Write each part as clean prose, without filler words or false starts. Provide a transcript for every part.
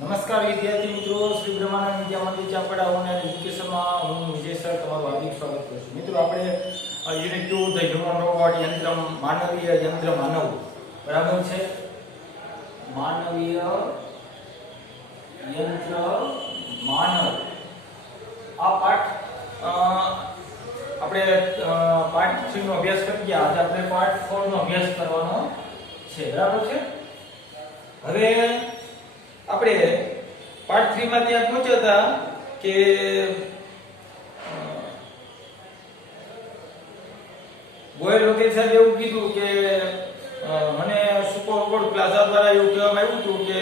નમસ્કાર વિદ્યાર્થી મિત્રો, શ્રી બ્રહ્માનંદ વિદ્યા મંદિર ચાંપડા ઓનલાઈન એજ્યુકેશનમાં હું વિજય સર તમારું હાર્દિક સ્વાગત કરું છું. મિત્રો આપણે યુનિટ 2 ધ હ્યુમન રોબોટ યંત્ર માનવીય યંત્ર માનવ, બરાબર છે? માનવીય યંત્ર માનવ આ પાઠ આપણે પાર્ટ 3 નો અભ્યાસ કરી ગયા. આજે આપણે પાર્ટ 4 નો અભ્યાસ કરવાનો છે, બરાબર છે? હવે આપણે પાર્ટ 3 માં ત્યાં પહોંચ્યા હતા કે ગોયલ વકીલ સાહેબ એવું કીધું કે મને સુપરકોડ પ્લાઝા દ્વારા એવું કહેવામાં આવ્યું હતું કે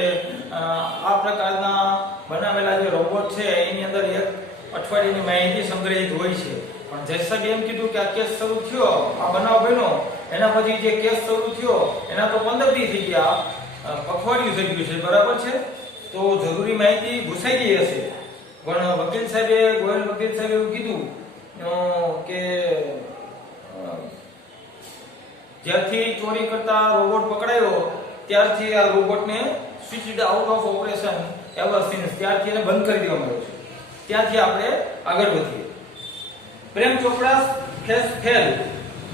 આ પ્રકારના બનાવેલા જે રોબોટ છે એની અંદર એક અઠવાડિયાની માહિતી સંગ્રહિત હોય છે. પણ જય સાહેબ એમ કીધું કે આ કેસ શરૂ થયો, આ બનાવ બન્યો, એના પછી જે કેસ શરૂ થયો એના તો 15 દી થઈ ગયા, અઠવાડિયું થઈ ગયું છે, બરાબર છે? તો જરૂરી માહિતી ઘૂસાઈ ગઈ હશે. પણ વકીલ સાહેબે ગોયલ વકીલ સાહેબે એવું કીધું કે જ્યારથી ચોરી કરતા રોબોટ પકડાયો ત્યારથી આ રોબોટને switched out of operation ever since, ત્યારથી એને બંધ કરી દેવામાં આવ્યો છે. ત્યાંથી આપણે આગળ વધીએ. પ્રેમ ચોપડા ફેસ ફેલ,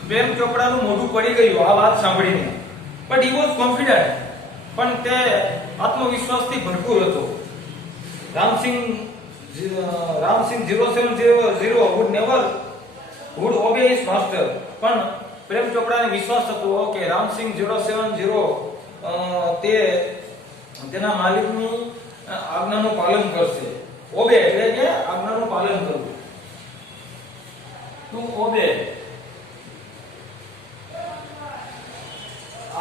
પ્રેમ ચોપડાનું મોઢું પડી ગયું આ વાત સાંભળીને, બટ હી વોઝ કોન્ફિડન્ટ, પણ તે આત્મવિશ્વાસથી ભરપૂર હતો. Ramsinh 070 would obey his master, પણ પ્રેમ ચોપડાને વિશ્વાસ હતો કે રામસિંહ 070 તે તેના માલિકની આજ્ઞાનું પાલન કરશે. ઓબે એટલે કે આજ્ઞાનું પાલન કરવું, ટુ ઓબે,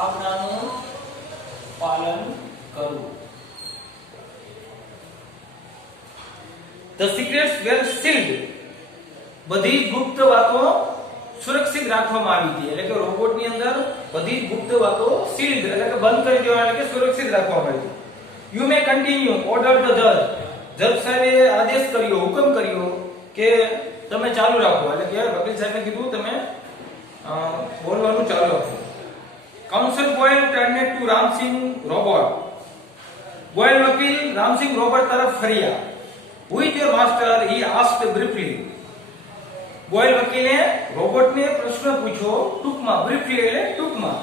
આજ્ઞાનું પાલન કરવું. The secrets were sealed, બધી ગુપ્ત વાતો સુરક્ષિત રાખવામાં આવી હતી. એટલે કે રોબોટની અંદર બધી ગુપ્ત વાતો સીલ્ડ એટલે કે બંધ કરી દેવામાં, એટલે કે સુરક્ષિત રાખવામાં આવી હતી. You may continue, ordered the judge. જજ સાહેબે આદેશ કર્યો, હુકમ કર્યો કે તમે ચાલુ રાખો. એટલે કે વકીલ સાહેબે કીધું તમે બોલવાનું ચાલુ રાખો. Counsel Goyal turned to Ramsingh robot. Goyal વકીલ રામસિંહ રોબોટ તરફ ફર્યા. Who is your master? He asked briefly. Goyal વકીલે રોબોટને પ્રશ્ન પૂછ્યો ટૂંકમાં, બ્રીફલી એટલે ટૂંકમાં,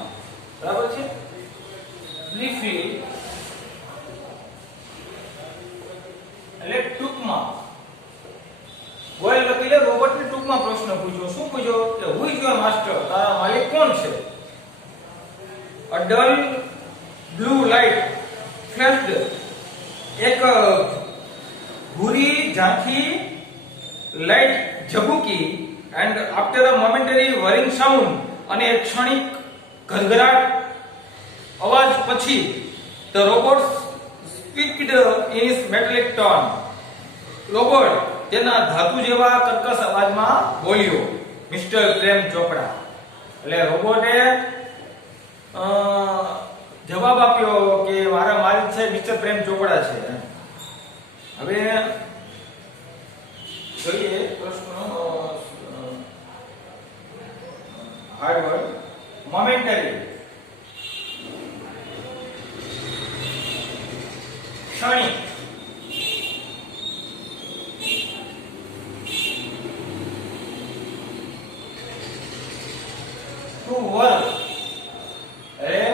બરાબર છે? બ્રીફલી એટલે ટૂંકમાં. ગોયલ વકીલે રોબોટને ટૂંકમાં પ્રશ્ન પૂછ્યો. શું પૂછ્યો? કે who is your master? તારા માલિક કોણ છે? A dull blue light flashed. એક ભૂરી ઝાંખી light ઝબૂકી, and after a momentary whirring sound, અને એક ક્ષણિક ઘરઘરાટ અવાજ પછી the robot speaked in his metallic tone. Robot તેના ધાતુ જેવા કર્કશ અવાજમાં બોલ્યો, મિસ્ટર પ્રેમ ચોપડા. એટલે રોબોટે જવાબ આપ્યો કે મારા માલિક છે મિસ્ટર પ્રેમ ચોપડા છે. હવે જોઈએ પ્રશ્ન હાર્ડ વર્ડ. મોમેન્ટરી ક્ષણિક, ટુ વર્ક એટલે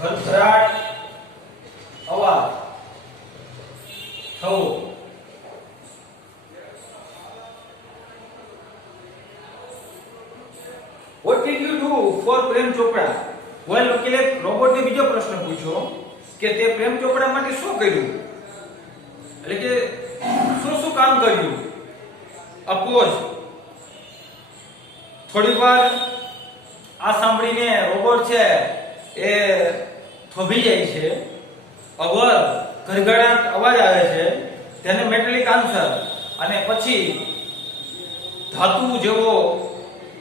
ઘરઘરાટ અવાજ થવો. What did you do for પ્રેમ ચોપડા? ગોયલ વકીલે રોબોટને બીજો પ્રશ્ન પૂછ્યો કે તે પ્રેમ ચોપડા માટે શું કર્યું, એટલે કે શું કામ કર્યું. અપોઝ, થોડીવાર આ સાંભળીને રોબોટ છે એ થોભી જાય છે. અવર ઘરઘરાટ અવાજ આવે છે, તેને મેટાલિક આન્સર, અને પછી ધાતુ જેવો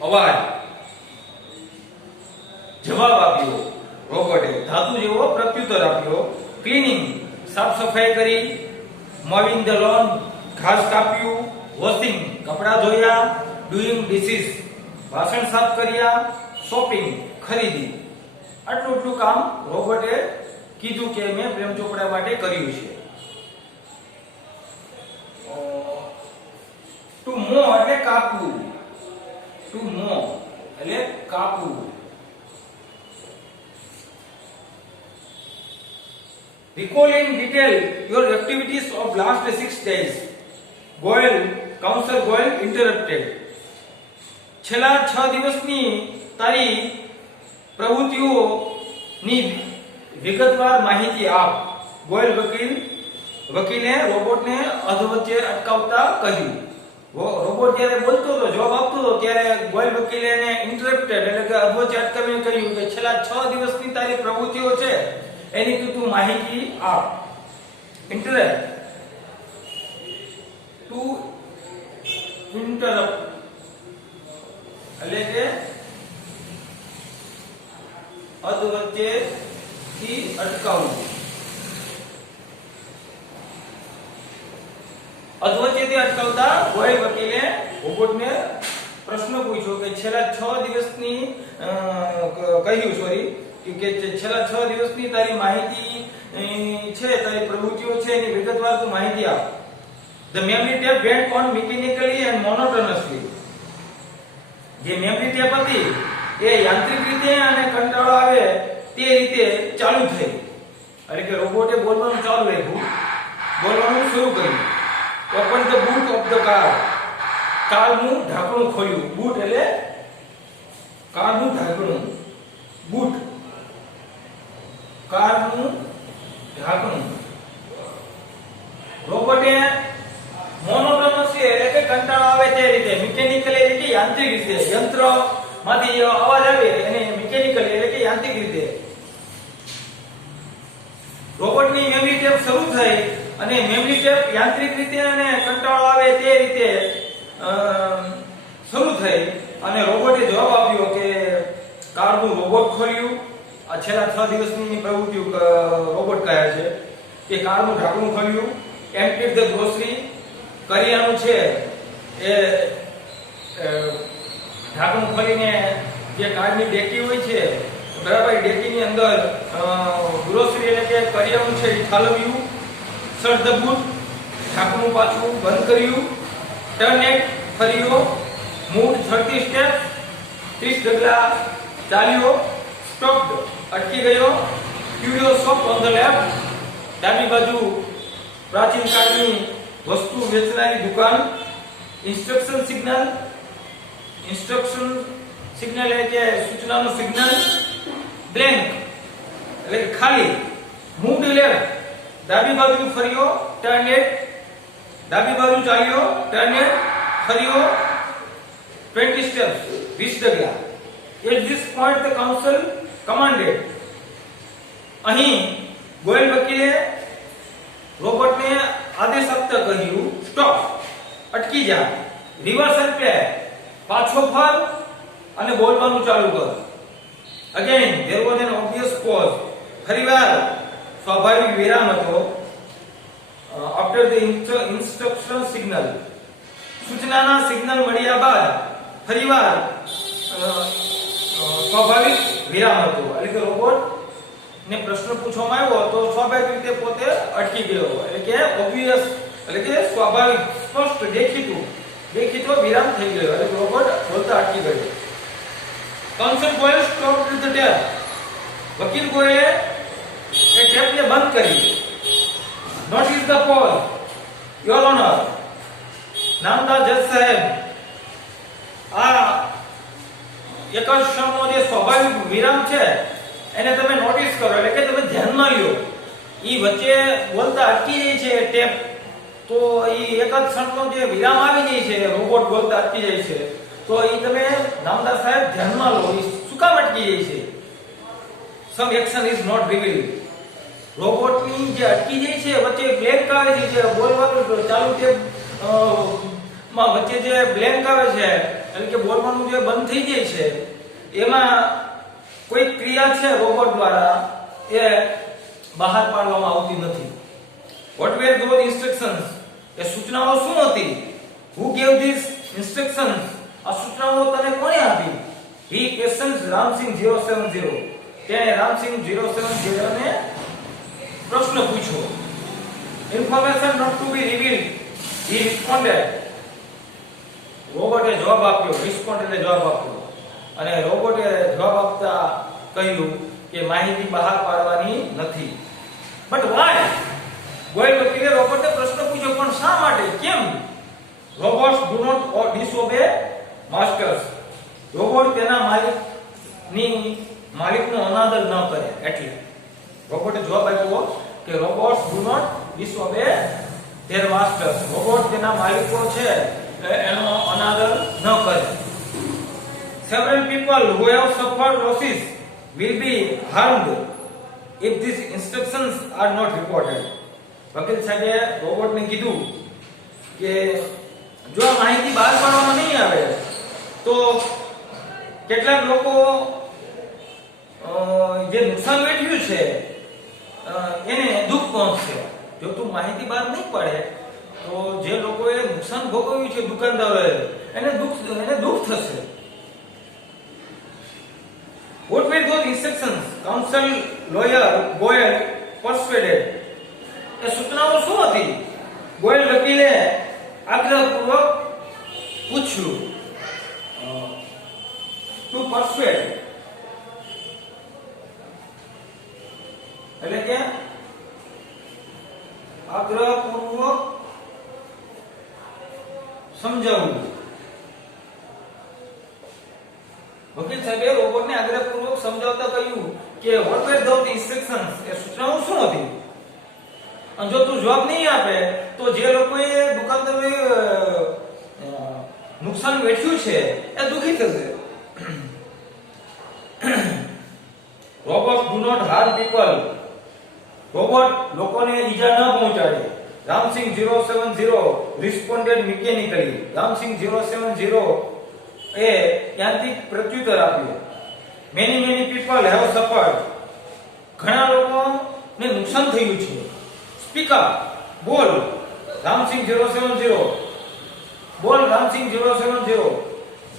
અવાજ, જવાબ આપ્યો. રોબોટે ધાતુ જેવો પ્રત્યુત્તર આપ્યો. ક્લીનિંગ સાફ સફાઈ કરી. મોવિંગ ધ લોન ઘાસ કાપ્યું. વોશિંગ કપડા ધોયા. ડુઈંગ ડિશિસ વાસણ સાફ કર્યા. શોપિંગ ખરીદી. આટલું કામ રોબોટે કીધું કે મેં પ્રેમ ચોપડા માટે કર્યું છે. ટુ મો એટલે કાપવું, ટુ મો એટલે કાપવું. Recall in detail your activities of last 6 days. Counsel Goel interrupted. છેલ્લા 6 દિવસની તારી પ્રવૃત્તિઓની વિગતવાર માહિતી આપ. વકીલે રોબોટને અધવચ્ચે અટકાવતા કહ્યું. રોબોટ જ્યારે બોલતો હતો, જવાબ આપતો હતો, ત્યારે ગોયલ વકીલે એને ઇન્ટરપ્ટેડ એટલે કે અધવચ્ચે અટકાવીને કહ્યું કે છેલ્લા 6 દિવસની તારી પ્રવૃત્તિઓ છે એની તું માહિતી આપ. ઇન્ટરપ્ટ, ટુ ઇન્ટરપ્ટ એટલે કે અધવચ્ચે થી અટકાવવું. અધવચ્ચેથી અટકાવતા ગોયલ વકીલે રોબોટને પ્રશ્ન પૂછ્યો કે છેલ્લા 6 દિવસની કે છેલ્લા 6 દિવસની તારી માહિતી છે, તારી પ્રવૃત્તિઓ છે એની વિગતવાર તું માહિતી આપ. The memory tape went on mechanically and monotonously. જે મેમરી ટેપ હતી એ યાંત્રિક રીતે અને કંટાળો આવે તે રીતે ચાલુ થઈ. એટલે કે રોબોટે બોલવાનું ચાલુ રાખ્યું, બોલવાનું શરૂ કર્યું. Open the boot of the car. કારનું ઢાંકણું ખોલ્યું. બૂટ એટલે કારનું ઢાંકણું. બૂટ કારનું ઢાંકણું. રોબોટે મોનોટોનસલી એટલે કે કંટાળો આવે તે રીતે, મિકેનિકલી એટલે કે યાંત્રિક રીતે, યંત્રમાંથી અવાજ આવે એને મિકેનિકલી એટલે કે યાંત્રિક રીતે રોબોટની મેમરી ટેપ શરૂ થઈ અને મેમરી ટેપ યાંત્રિક રીતે અને કંટાળો આવે તે રીતે શરૂ થઈ અને રોબોટે જવાબ આપ્યો કે કારનું રોબોટ ખોલ્યું. આ છેલ્લા 6 દિવસની પ્રવૃત્તિઓ રોબોટ કહે છે કે કારનું ઢાંકણું ખોલ્યું. એમ્પ્ટીડ ધ ગ્રોસરી, કરિયાણું છે એ ઢાંકણું ખોલીને જે કારની ડેકી હોય છે બરાબર, ડેકીની અંદર ગ્રોસરી એટલે કે કરિયાણું છે એ ઠાલવ્યું. શટ ધ બૂટ, ઢાંકણું પાછું બંધ કર્યું. ટર્ન ઇટ, ફર્યો. મૂવ્ડ 30 સ્ટેપ્સ, 30 ડગલા ચાલ્યો. સ્ટોપ્ડ, અટકી ગયો. ક્યુરિયો શોપ ઓન ધ લેફ્ટ, ડાબી બાજુ પ્રાચીન કાળની વસ્તુ વેચનારી દુકાન. ઇન્સ્ટ્રક્શન સિગ્નલ, ઇન્સ્ટ્રક્શન સિગ્નલ એટલે કે સૂચનાનું સિગ્નલ. બ્લેન્ક એટલે કે ખાલી. મૂવ્ડ લેફ્ટ, ડાબી બાજુ ફર્યો. ટર્ન ઇટ, ડાબી બાજુ ચાલ્યો. ટર્ન ઇટ, ફર્યો. 20 steps, 20 ડગલા. At this point the counsel commanded. અહીં ગોયલ વકીલે રોબોટને આદેશ આપતા કહ્યું, સ્ટોપ, અટકી જા. રિવર્સ એન્ડ પ્લે, પાછો ફર અને બોલવાનું ચાલુ કર. Again there was an obvious pause. ફરીવાર સ્વાભાવિક વિરામ હતો. after the instruction signal, સૂચનાના સિગ્નલ મળ્યા બાદ ફરીવાર સ્વાભાવિક વિરામ હતો. એટલે કે રોબોટ ને પ્રશ્ન પૂછવામાં આવ્યો તો સ્વાભાવિક રીતે પોતે અટકી ગયો. એટલે કે ઓબ્વિયસ એટલે કે સ્વાભાવિક, સ્પષ્ટ, દેખીતો વિરામ થઈ ગયો. એટલે રોબોટ બોલતા અટકી ગયો. Counsel Goyal stopped the tape. વકીલ ગોયલે એ ટેપને બંધ કરી. Notice the pause, your honour. નામદાર જજ સાહેબ, આ એક જ ક્ષણનો જે સ્વાભાવિક વિરામ છે એને તમે નોટિસ કરો એટલે કે તમે ધ્યાનમાં લ્યો. ઈ વચ્ચે બોલતા અટકી જાય છે ટેપ, તો ઈ એક જ ક્ષણનો જે વિરામ આવી જાય છે, રોબોટ બોલતા અટકી જાય છે, તો ઈ તમે નામદાર સાહેબ ધ્યાનમાં લો. ઈ શું કામ અટકી જાય છે? સમ એક્શન ઇઝ નોટ રિવીલ્ડ. રોબોટની જે અટકી જાય છે વચ્ચે બ્લેન્ક આવે છે, જે બોલવાનું ચાલુ ટેપ માં વચ્ચે જે બ્લેન્ક આવે છે એટલે કે બોલવાનું જે બંધ થઈ જાય છે, એમાં કોઈ ક્રિયા છે રોબોટ દ્વારા એ બહાર પાડવામાં આવતી નથી. What were those instructions? એ સૂચનાઓ શું હતી? Who gave these instructions? આ સૂચનાઓ તને કોણે આપી? He questions Ramsingh 070. તેણે Ramsingh 070 ને પ્રશ્ન પૂછ્યો. Information not to be revealed he responded. રોબોટે જવાબ આપ્યો, રિસ્પોન્ડેડે જવાબ આપ્યો અને રોબોટે જવાબ આપતા કહ્યું કે માહિતી બહાર પાડવાની નથી. But Y? ગોયલ વકીલે રોબોટને પ્રશ્ન પૂછ્યો, પણ શા માટે, કેમ? Robots do not disobey masters. Robot તેના માલિકનો અનાદર ન કરે. એટલે રોબોટે જવાબ આપ્યો કે robots do not disobey their masters. Robot તેના માલિકો છે એનો અનાદર ન કરે. Several people who have suffered losses will be harmed if these instructions are not reported. વકીલ સાહેબે રોબોટને કીધું કે જો આ માહિતી બહાર પાડવામાં નહીં આવે તો કેટલાક લોકો જે નુકસાન વેઠ્યું છે એને દુઃખ પહોંચશે. જો તું માહિતી બહાર નહીં પાડે તો જે લોકોએ નુકસાન ભોગવ્યું છે દુકાનદારોએ એને દુઃખ થશે. What were those instructions? Counsel lawyer Goyal persuaded. એ સૂચનાઓ શું હતી? ગોયલ વકીલે આગ્રહપૂર્વક પૂછ્યું. To persuade એટલે કે આગ્રહપૂર્વક સમજાવવું. વકીલ સાહેબે રોબોટને આગ્રહપૂર્વક સમજાવતા કહ્યું કે what were those instructions? એ સૂચનાઓ શું હતી? અને જો તું જવાબ નહીં આપે તો જે લોકોએ દુકાનદારોએ નુકસાન વેઠ્યું છે એ દુખી થશે. Robot do not harm people. Robot લોકોને ઈજા ન પહોંચાડે. Ram Singh 070 responded mechanically. રામસિંહ 070 એ યાંત્રિક પ્રત્યુત્તર આપ્યો. Many people have suffered. ઘણા લોકોને નુકસાન થયું છે. સ્પીક અપ, બોલ. રામસિંહ 070 બોલ. Ramsingh 070.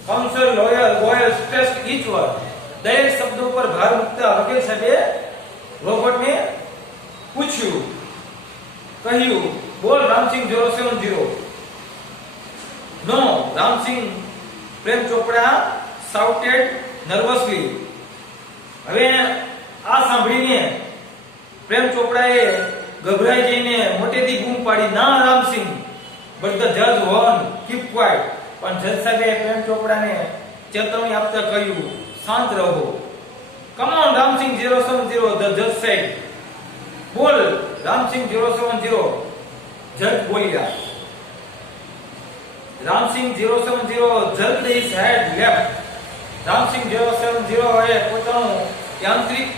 Counsel lawyer Goyal stressed each word. દરેક શબ્દો પર ભાર મૂકતા વકીલ સાહેબે રોબોટને પૂછ્યું, કહ્યું, બોલ રામસિંહ 070. નો. રામસિંહ પ્રેમ ચોપડા shouted nervously. હવે આ સાંભળીને પ્રેમ ચોપડાએ ગભરાઈ જઈને મોટેથી બૂમ પાડી, ના રામસિંહ. બટ ધ જજ વોર્ન, કીપ ક્વાઇટ. પણ જજ સાહેબે પ્રેમ ચોપડાને ચેતવણી આપતા કહ્યું, શાંત રહો. કમ ઓન રામસિંહ 070, ધ જજ સેડ. બોલ રામસિંહ 070. જજ બોલ્યા. Ramsinh 070 jerked his head left. Ramsinh 070 એ પોતાનું યાંત્રિક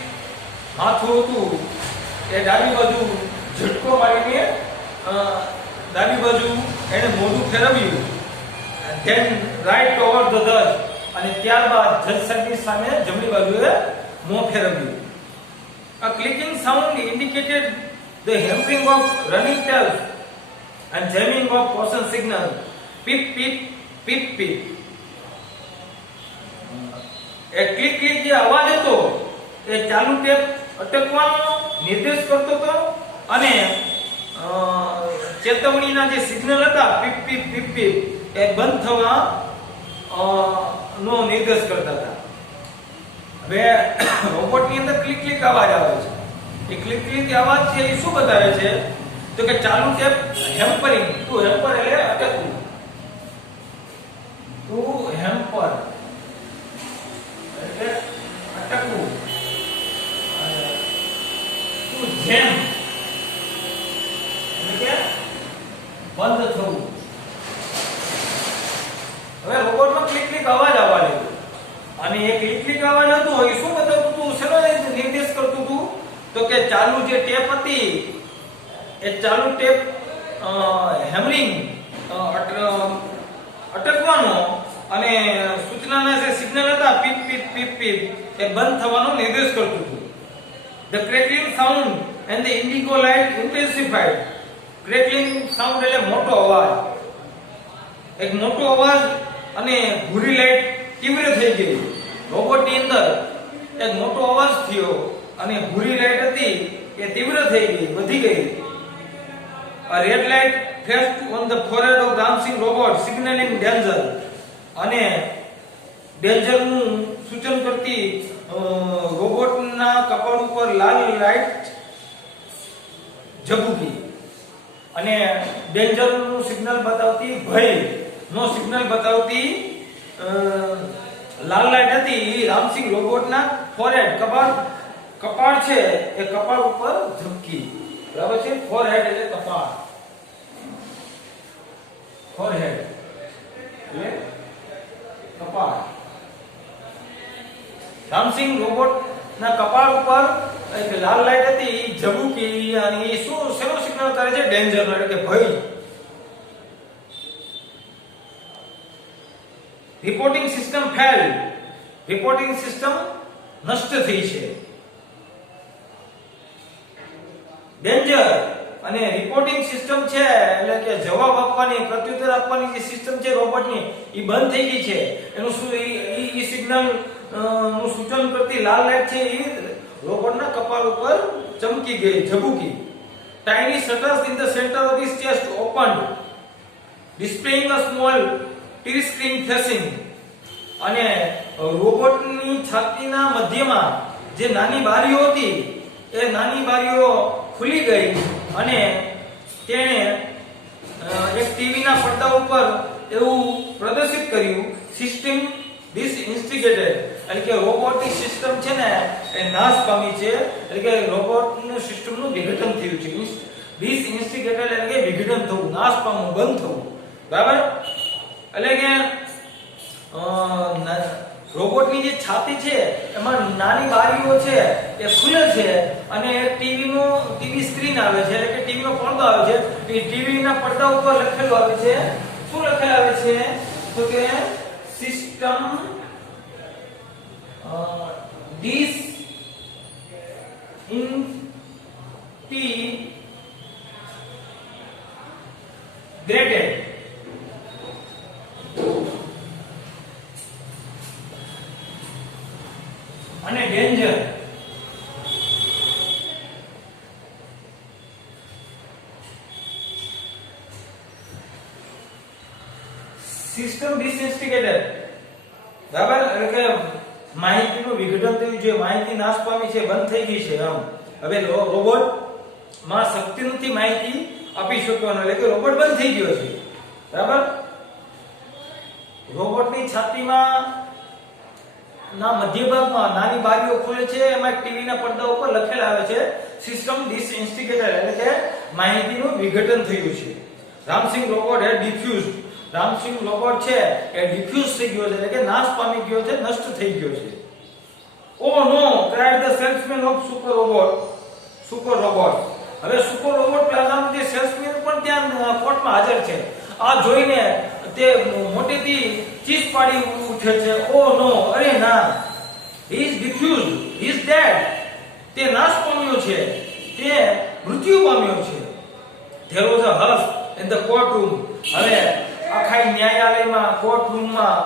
માથું હતું એ ડાબી બાજુ ઝટકો મારીને ડાબી બાજુ એને મોઢું ફેરવ્યું. ધેન રાઈટ ઓવર ધ જજ. અને ત્યારબાદ જજ સાહેબની સામે જમણી બાજુએ મોં ફેરવ્યું. A clicking sound indicated the hammering of running tails and jamming of caution signal. Pip pip pip pip. A click click જે અવાજ હતો એ ચાલુ ટેપ અટકવાનો નિર્દેશ કરતો હતો અને ચેતવણીના જે સિગ્નલ હતા પીપ પીપ પીપ પીપ એ બંધ થવા નો નિર્દેશ કરતા હતા. હવે રોબોટની અંદર ક્લિક ક્લિક અવાજ આવે છે. એ ક્લિક ક્લિક અવાજ છે એ શું બતાવે છે તો કે ચાલુ ટેપ હેમ્પરિંગ. ટુ હેમ્પર એટલે અટકવું. ટુ હેમ્પર એટલે અટકવું. ટુ જેમ એટલે કે બંધ થવું. હવે રોબોટમાં ક્લિક ક્લિક અવાજ આવવા લાગ્યો અને એ ક્લિક ક્લિક અવાજ હતો એ શું બતાવતું હતું, શેનો નિર્દેશ કરતું હતું તો કે ચાલુ જે ટેપ હતી એ ચાલુ ટેપ હેમરિંગ અટકવાનો અને સૂચનાના જે સિગ્નલ હતા પીપ પીપ પીપ પીપ એ બંધ થવાનો નિર્દેશ કરતું હતું. The crackling sound and the indigo light intensified. Crackling sound એટલે મોટો અવાજ. એક મોટો અવાજ અને ભૂરી લાઈટ તીવ્ર થઈ ગઈ. રોબોટની અંદર એક મોટો અવાજ થયો અને ભૂરી લાઈટ હતી એ એ તીવ્ર થઈ ગઈ, વધી ગઈ. A red light flashed on the forehead of Ramsing robot signaling danger. અને ડેન્જર નું સૂચન કરતી રોબોટના કપાળ ઉપર લાલ લાઈટ ઝબૂકી અને ડેન્જર નું સિગ્નલ બતાવતી, ભય નો સિગ્નલ બતાવતી લાલ લાઈટ હતી. રામસિંગ રોબોટના ફોરહેડ, કપાળ છે એ કપાળ ઉપર ઝબકી. બરાબર છે? ફોરહેડ એટલે કપાળ, ફોરહેડ એટલે કપાળ. રામસિંગ રોબોટ ના કપાળ ઉપર એક લાલ લાઈટ હતી, ઝબૂકી, અને એ શું શેનો સિગ્નલ કરે છે? ડેન્જર એટલે કે ભય. Reporting system fail, reporting system નષ્ટ થઈ છે. ડેન્જર અને રિપોર્ટિંગ સિસ્ટમ છે એટલે કે જવાબ આપવાની, પ્રત્યુત્તર આપવાની જે સિસ્ટમ છે રોબોટની, એ બંધ થઈ ગઈ છે. એનું શું ઈ સિગ્નલ નું સૂચન કરતી લાલ લાઈટ છે એ રોબોટના કપાળ ઉપર ચમકી ગઈ, ઝબૂકી. Tiny shutters in the center of his chest opened, displaying a small TV screen flashing. અને રોબોટની છાતીના મધ્યમાં જે નાની બારીઓ હતી એ નાની બારીઓ ખુલી ગઈ અને તેણે એક ટીવીના પડદા ઉપર એવું પ્રદર્શિત કર્યું, સિસ્ટમ ડિસઇન્ટિગ્રેટેડ, એટલે કે રોબોટની સિસ્ટમ છે ને એ નાશ પામી છે, એટલે કે રોબોટનું સિસ્ટમનું વિઘટન થયું છે. ડિસઇન્ટિગ્રેટેડ એટલે કે વિઘટન થવું, નાશ પામવું, બંધ થવું. બરાબર? એટલે કે રોબોટની જે છાતી છે એમાં નાની બારીઓ છે એ ખુલે છે અને ટીવી સ્ક્રીન આવે છે, એટલે કે ટીવીનો પડદો આવે છે. એ ટીવીના પડદા ઉપર લખેલું આવે છે, શું લખેલું આવે છે? તો કે સિસ્ટમ ડિસઇન્ટિગ્રેટેડ. અને ડેન્જર. સિસ્ટમ ડિસઇન્ટિગ્રેટેડ. બરાબર? એટલે કે માહિતીનું વિઘટન થયું છે, માહિતી નાશ પામી છે, બંધ થઈ ગઈ છે. હવે રોબોટ માં શક્તિ નથી માહિતી આપી શકવાનો, એટલે કે રોબોટ બંધ થઈ ગયો છે. બરાબર? રોબોટની છાતીમાં ના મધ્ય ભાગમાં નાની બારીઓ ખુલે છે, એમાં ટીવીના પડદા ઉપર લખેલ આવે છે સિસ્ટમ ડિસઇન્ટિગ્રેટેડ, એટલે કે માહિતીનું વિઘટન થયું છે. રામસિંગ રોબોટ હે ડિફ્યુઝડ. રામસિંગ રોબોટ છે એ ડિફ્યુઝ થઈ ગયો છે, એટલે કે નાશ પામી ગયો છે, નષ્ટ થઈ ગયો છે. Oh no cried the salesman of super robot. હવે સુપર રોબોટ પ્લાઝાનો જે સેલ્સમેન પણ ત્યાં કોર્ટમાં હાજર છે. આ જોઈને તે મોટેથી ચીસ પાડી ઉઠે છે. ઓ નો, અરે ના, he is defused, he is dead. તે નાશ પામ્યો છે, તે મૃત્યુ પામ્યો છે. There was a hush in the court room. હવે આખા ન્યાયાલયમાં, કોર્ટ રૂમમાં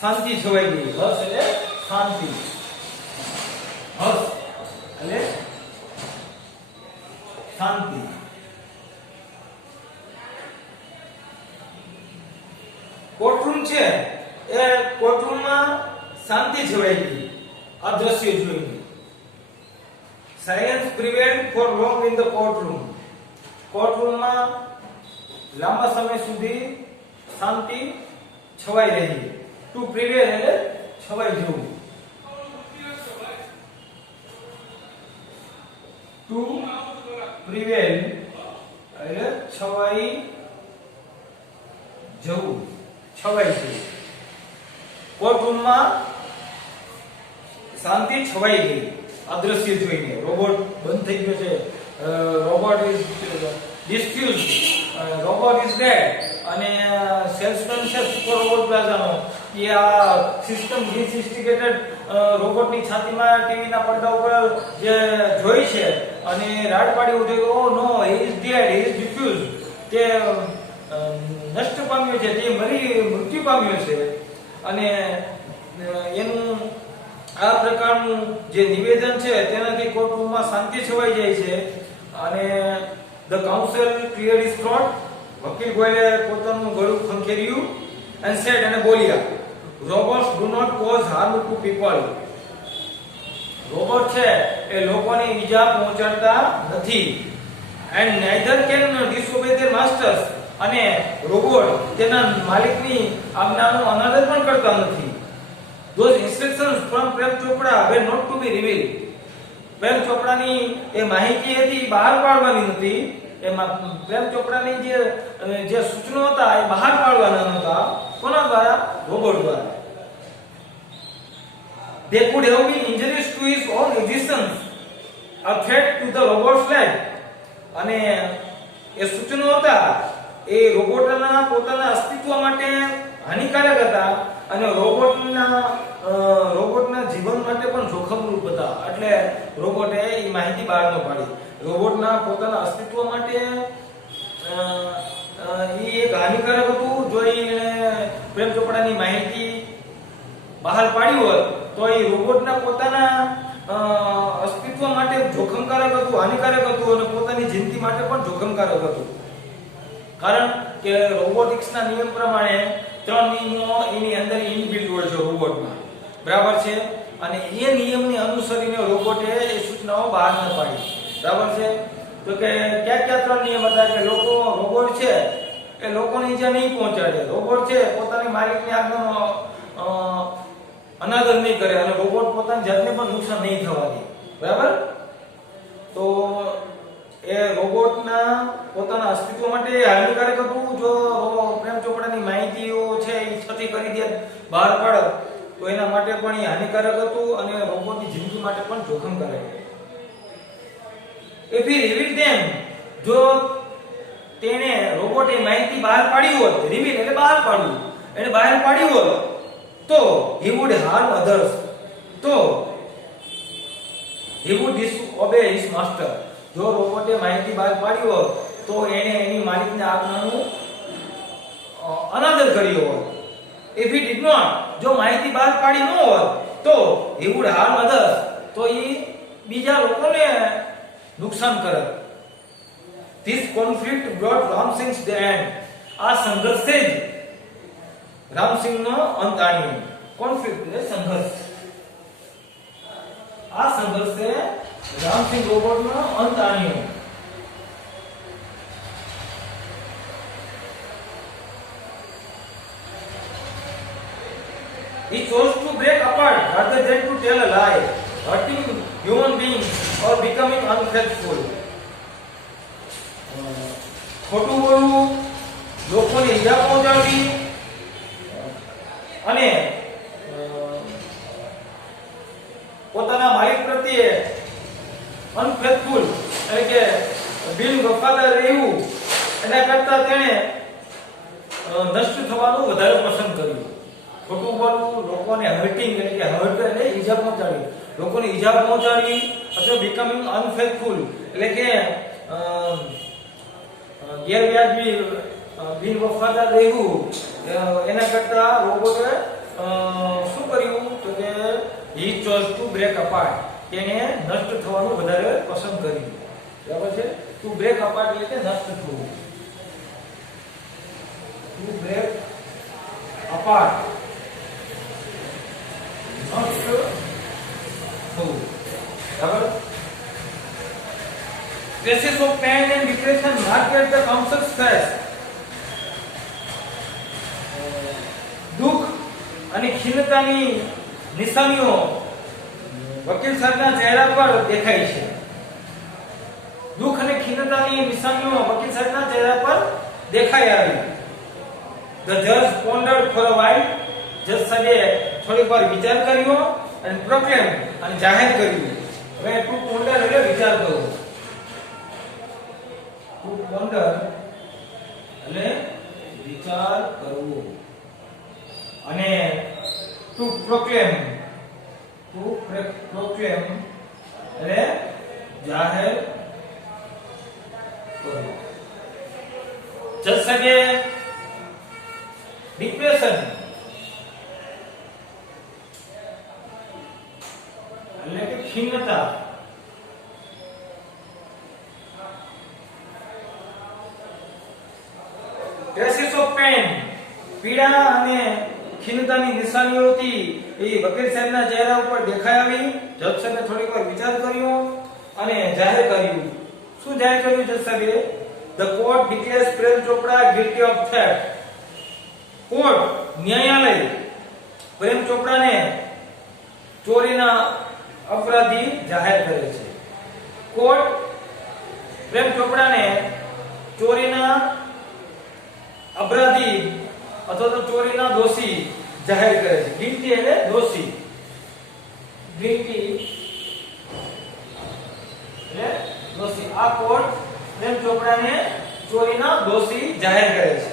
શાંતિ છવાઈ ગઈ. હશ એટલે શાંતિ, હશ એટલે શાંતિ. કોર્ટરૂમ છે એ કોર્ટરૂમમાં શાંતિ છવાઈ ગઈ આ દ્રશ્ય જોઈને. Science prevailed for long in the courtroom. કોર્ટરૂમમાં લાંબા સમય સુધી શાંતિ છવાઈ રહી. ટુ પ્રિવેલ એટલે છવાઈ જવું. ટુ પ્રિવેલ એટલે છવાઈ જવું, છવાઈ જવું. કોર્ટરૂમમાં શાંતિ છવાઈ ગઈ આ દ્રશ્ય જોઈને. રોબોટ બંધ થઈ ગયો છે, robot is defused, robot is dead. અને સેલ્સમેન છે સુપર રોબોટ પ્લાઝાનો, એ આ સિસ્ટમ ડિસઇન્ટિગ્રેટેડ રોબોટની છાતીમાં ટીવીના પડદા ઉપર જે જોઈ છે અને રાડ પાડી ઉઠી, oh no, he is dead, he is defused. તે નષ્ટ પામ્યો છે, તે મૃત્યુ પામ્યો છે. અને એનું આ પ્રકારનું જે નિવેદન છે તેનાથી કોર્ટરૂમમાં શાંતિ છવાઈ જાય છે અને the council clear his throat. વકીલ ગોયલે પોતાનું ગળું ખંખેર્યું and said અને બોલ્યા, robots do not cause harm to people. રોબોટ છે એ લોકોને ઈજા પહોંચાડતા નથી. and neither can disobey their masters. અને રોબોટ તેના માલિકની આજ્ઞાનો અનાદર પણ કરતા નથી. those instructions from Prem Chopra were not to be revealed. પ્રેમ ચોપડાની એ માહિતી હતી બહાર પાડવાની નથી. એમાં પ્રેમ ચોપડાની જે સૂચનો હતા એ બહાર પાડવાના નહોતા. કોના દ્વારા? રોબોટ દ્વારા. they could have been injurious to his own existence, a threat to the robot's life. અને એ સૂચનો હતા એ રોબોટના પોતાના અસ્તિત્વ માટે હાનિકારક હતા અને રોબોટના જીવન માટે પણ જોખમરૂપ હતા. એટલે રોબોટે એ માહિતી બહાર ન પાડી. રોબોટના પોતાના અસ્તિત્વ માટે એ એક હાનિકારક હતું. જો એને પ્રેમ ચોપડાની માહિતી બહાર પાડી હોત તો એ રોબોટના પોતાના અસ્તિત્વ માટે જોખમકારક હતું, હાનિકારક હતું અને પોતાની જિંદગી માટે પણ જોખમકારક હતું. કારણ કે રોબોટિક્સના નિયમ પ્રમાણે 3 નિયમો એની અંદર ઇનબિલ્ટ હોય છે રોબોટમાં. બરાબર છે? અને એ નિયમને અનુસરીને રોબોટે એ સૂચનાઓ બહાર ન પાડી. બરાબર છે? તો કે કયા 3 નિયમ હતા કે રોબોટ છે એ લોકોને ઈજા નહીં પહોંચાડે. રોબોટ છે પોતાની માલિકની આજ્ઞાનો અનાદર નહીં કરે અને રોબોટ પોતાની જાતને પણ નુકસાન નહીં થવા દે. બરાબર? તો એ રોબોટના પોતાના અસ્તિત્વ માટે હાનિકારક હતું. જો પ્રેમ ચોપડાની માહિતીઓ છે એ છતી કરી દે, બહાર પાડે તો એના માટે પણ એ હાનિકારક હતું અને રોબોટની જિંદગી માટે પણ જોખમકારક હતું. if he revealed them, જો તેને રોબોટે માહિતી બહાર પાડી હોત, રિવીલ એટલે બહાર પાડવું, એને બહાર પાડી હોત તો he would harm others, તો he would disobey his master. જો રોબોટે માહિતી બહાર પાડી હોત તો એને એની માલિકની આજ્ઞાનું અનાદર કર્યો હોત. if he did not, જો માહિતી બહાર પાડી ન હોત તો he would harm others, તો એ બીજા લોકોને નુકસાન કરે. This conflict brought Ram Singh's end. આ સંઘર્ષે જ રામસિંહનો અંત આણ્યો. કોન્ફ્લિક્ટ એટલે સંઘર્ષ. આ સંઘર્ષે રામસિંહ રોબોટનો અંત આણ્યો. He chose to break apart rather than to tell a lie, hurting human beings or becoming unfaithful. ખોટું બોલવું, લોકોને ઈજા પહોંચાડવી અને પોતાના માલિક પ્રત્યે અનફેથફુલ એટલે કે બિન વફાદાર રહેવું એના કરતા તેણે નષ્ટ થવાનું વધારે પસંદ કર્યું. ખોટું બોલવું, લોકોને હર્ટિંગ એટલે કે હર્ટ એટલે ઈજા પહોંચાડવી, લોકોને ઈજા પહોંચાડવી અથવા બીકમિંગ અનફેથફુલ એટલે કે ગેરવ્યાજબી બિન વફાદાર રહેવું એના કરતા રોબોટે શું કર્યું તો કે he chose to break apart, તેને નષ્ટ થવાનું વધારે પસંદ કર્યું. બરાબર છે? to break apart એટલે કે નષ્ટ થવું. to break apart નષ્ટ થવું. બરાબર? Traces of pain and depression marked the council's face. દુઃખ અને ખિન્નતાની નિશાનીઓ વકીલ સાહેબના ચહેરા પર દેખાય છે. દુઃખ અને ખિન્નતાની નિશાનીઓ વકીલ સાહેબના ચહેરા પર દેખાઈ આવી. The judge pondered for a while. જજ સાહેબે થોડીક વાર વિચાર કર્યો અને proclaimed અને જાહેર કર્યું. હવે to ponder એટલે વિચાર કરવો. to ponder એટલે વિચાર કરવો અને to proclaim એટલે જાહેર કરવું. જજ સાહેબે ડિપ્રેશન ટ્રેસીસ ઓફ પેન, પીડા અને ખીનતાની નિશાનીઓ હતી એ વકીલ સાહેબના ચહેરા ઉપર દેખાઈ આવી. જજ સાહેબે થોડીક વાર વિચાર કર્યો અને જાહેર કર્યું. શું જાહેર કર્યું જજ સાહેબે? The court declares Prem Chopra guilty of theft. Court, ન્યાયાલય પ્રેમ ચોપડાને ચોરીના અપરાધી જાહેર કરે છે. કોર્ટ પ્રેમ ચોપડાને ચોરીના અપરાધી અથવા તો ચોરીના દોષી જાહેર કરે છે. ગિલ્ટી એટલે દોષી, ગિલ્ટી એટલે દોષી. આ કોર્ટ પ્રેમ ચોપડાને ચોરીના દોષી જાહેર કરે છે.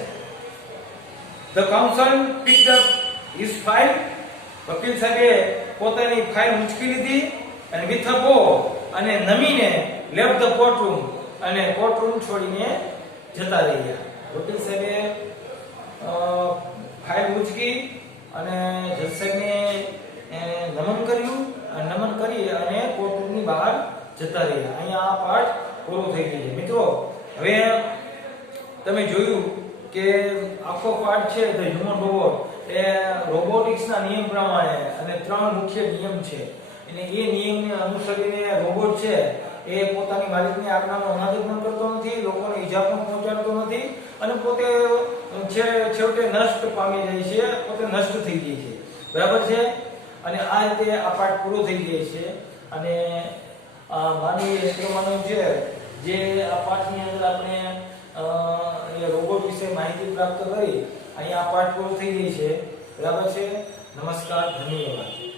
The counsel picked up his file. વકીલ સાહેબે પોતાની ફાઇલ ઉંચકી લીધી અને with a bow અને નમીને left the courtroom અને કોર્ટરૂમ છોડીને જતા રહ્યા. વકીલ સાહેબે ફાઇલ ઉંચકી અને જજ સાહેબને નમન કર્યું અને નમન કરી અને કોર્ટરૂમની બહાર જતા રહ્યા. અહીંયા આ પાઠ પૂરો થઈ ગયો છે. મિત્રો, હવે તમે જોયું કે આખો પાઠ છે ધ હ્યુમન રોબોટ એ રોબોટિક્સના નિયમ પ્રમાણે અને 3 મુખ્ય નિયમ છે અને એ નિયમને અનુસરીને રોબોટ છે એ પોતાની માલિકની આજ્ઞાનું ઉલ્લંઘન કરતો નથી, લોકોને ઈજા પણ પહોંચાડતો નથી અને પોતે છેવટે નષ્ટ પામી જાય છે, પોતે નષ્ટ થઈ જાય છે. બરાબર છે? અને આ રીતે આ પાઠ પૂરો થઈ જાય છે. અને માનવી યંત્રમાનવ છે જે આ પાઠની અંદર આપણે રોબોટ વિશે માહિતી પ્રાપ્ત કરી. અહીંયા આ પાઠ પૂરો થઈ ગઈ છે. બરાબર છે? નમસ્કાર, ધન્યવાદ.